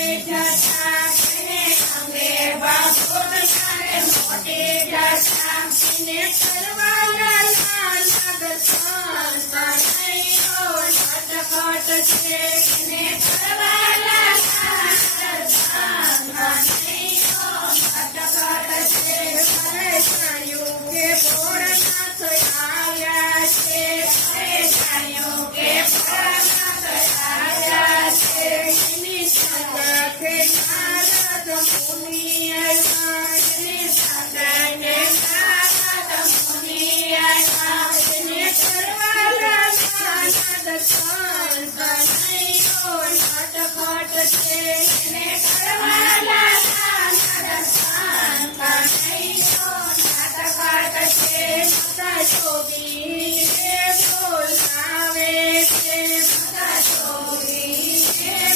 જટા તેને અંગે બાપુર તારે મોટી જટા તેને કરવા લાલ દર્શન કનૈયો નટખટ છે તેને કરવા લાલ દર્શન કનૈયો નટખટ છે પરેશાનિયું કે ભોળનાથ આવ્યા છે પરેશાનિયું કે ભોળનાથ આવ્યા છે એની સંગતે નારદ મુનિ આવ્યા એની સંગતે નારદ મુનિ આવ્યા એને કરવા લાલ દર્શન કનૈયો નટખટ છે એને કરવા લાલ દર્શન કનૈયો નટખટ છે માતા જોગી બોલાવે છે માતા જોગી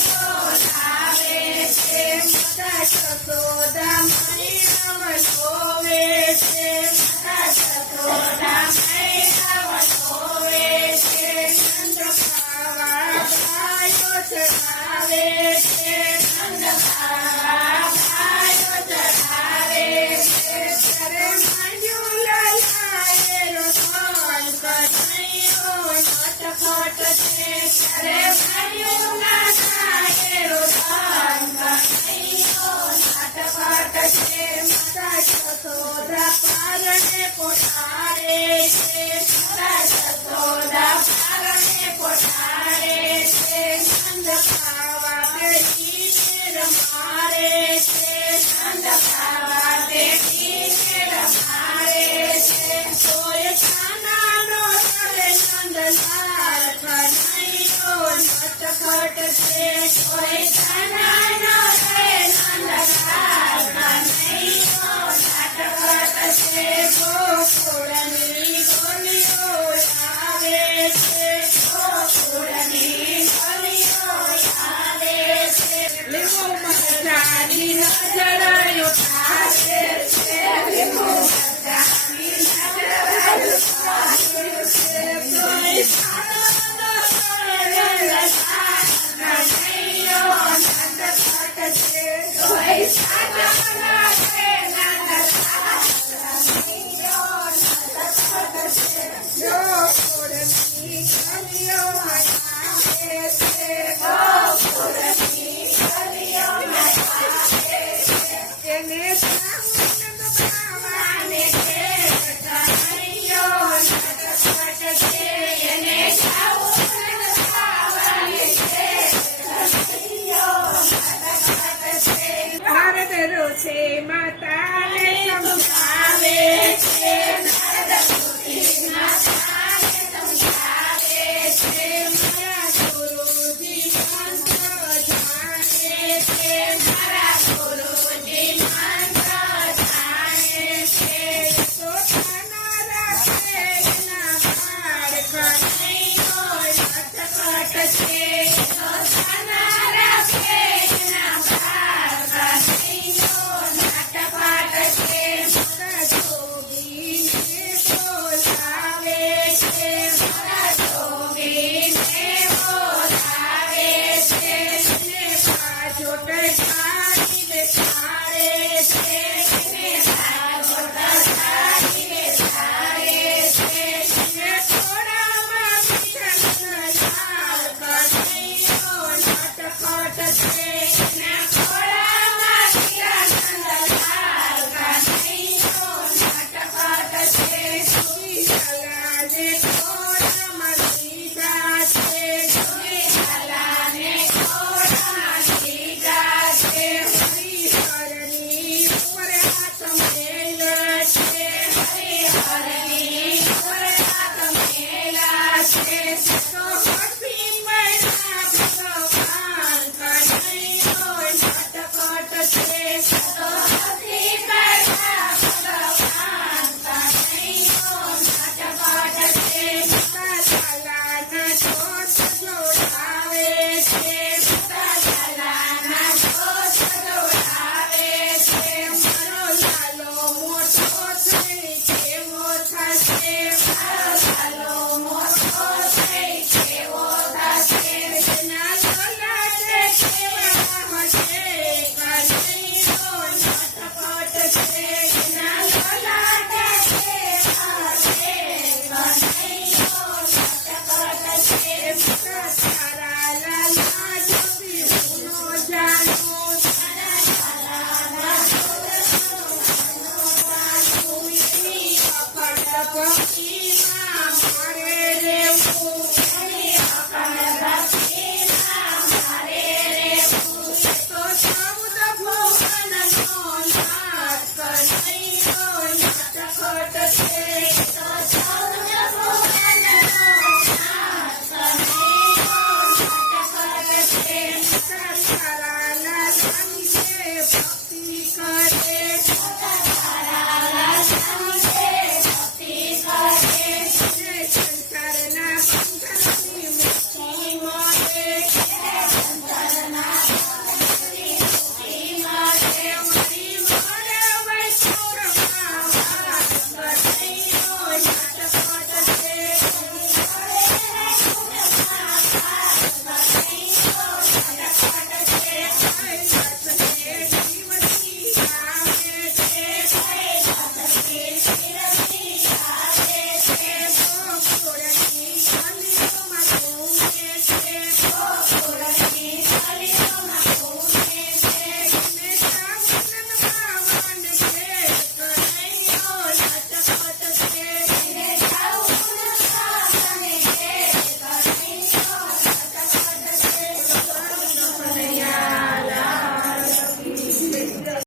બોલાવે છે માતા જશોદા મણી નવ જોવે છે માતા જશોદા મણી નવ જોવે છે નંદ ખાવા ગાયો ચરાવે છે નંદ ખાવા ગાયો ચરાવે છે ત્યારે માંડ્યું લલાયેલો ધન કનૈયો નટખટ છે ત્યારે માંડ્યું લલાયેલો ધન કનૈયો નટખટ છે માતા જશોદા પારણે પોટાડે છે માતા જશોદા પારણે પોટાડે છે નંદ ખાવા બેઠીને રમાડે છે નંદ ખાવા બેઠીને રમાડે છે તોય છાનાનો કરે નંદલાલ કનૈયો નટખટ છે તોય છાનાનો કરે નંદલાલ કનૈયો નટખટ છે ગોકુળની ગોલીઓ આવે છે ગોકુળની ગોલીઓ આવે છે લીંબુ મરચાની નજરાયો પાસે છે લીંબુ મરચાની નજરાયો પાસે છે તોય છાનાનો કરે કનૈયો નટખટ છે તોય છાનાનો કરે ગોકુળની ગલીઓ આવે છે ગોકુળની ગલીઓ આવે છે એને બ્રાહ્મણ ખાવાને છે કનૈયો નટખટ છે એને ખાવાને છે કનૈયો નટખટ છે નારદ રોશે માતાને સમજાવે છે નારદ રોશે માતાને સમજાવે છે મારા ગુરુજી મંત્ર જાણે છે મારા ગુરુજી મંત્ર જાણે છે પોતાના રાખે એના બાળ કનૈયો નટખટ છે પોતાના રાખે એના બાળ કનૈયો નટખટ છે મારા જોગીને બોલાવે છે મારા જોગીને બોલાવે છે એને પાછો